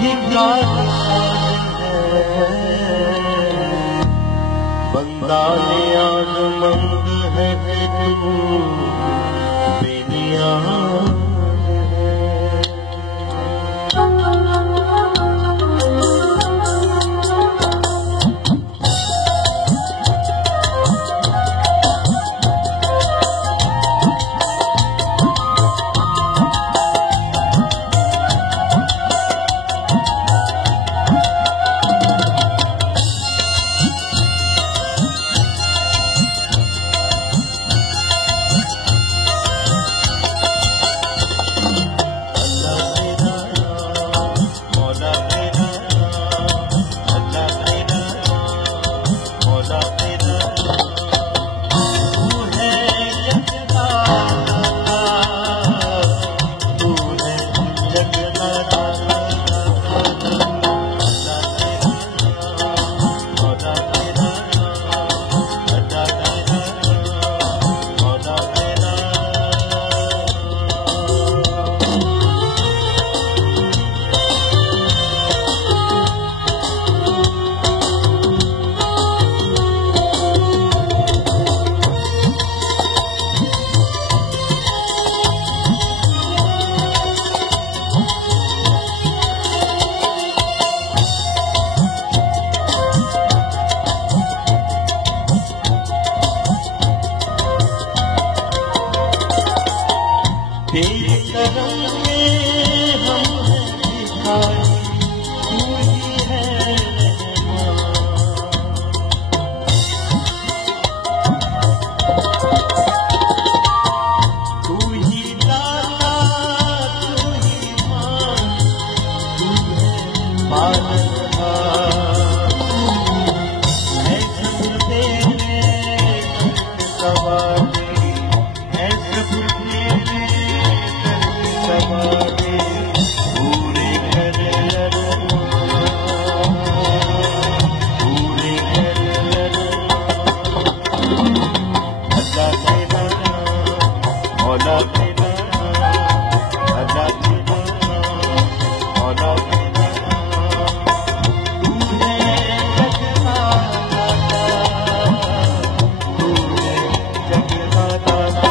ही काज है, बंदा नियाज़मंद है कि तू बेनियाज़ तेरे करम में हम दिखाई, तू ही है रहमान। तू ही दाता, तू ही मान, तू है पालनहार। है सब तेरे सवारे, है सब तेरे पूरे कर पूरे कर अल्लाह तेरा मौला तेरा अल्लाह तेरा मौला तेरा तू है जगना दाता, तू है जगना दाता।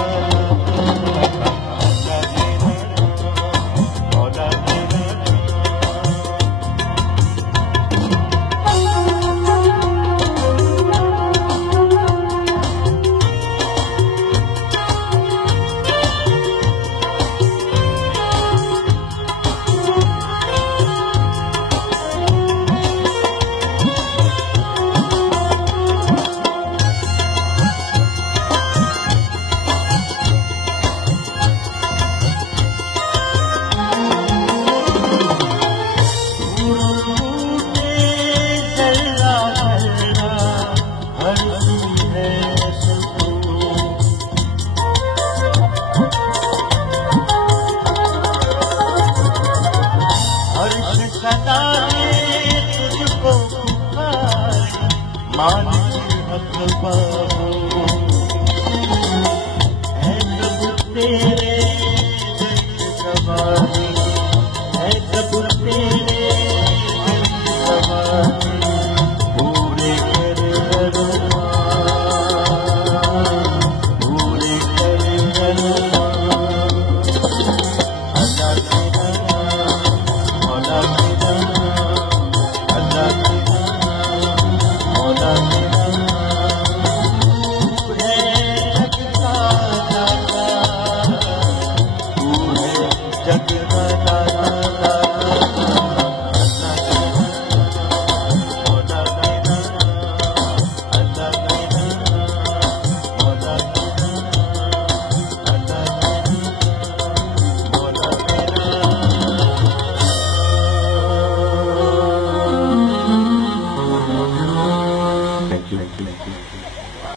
तुझको पुकारे मालिक हक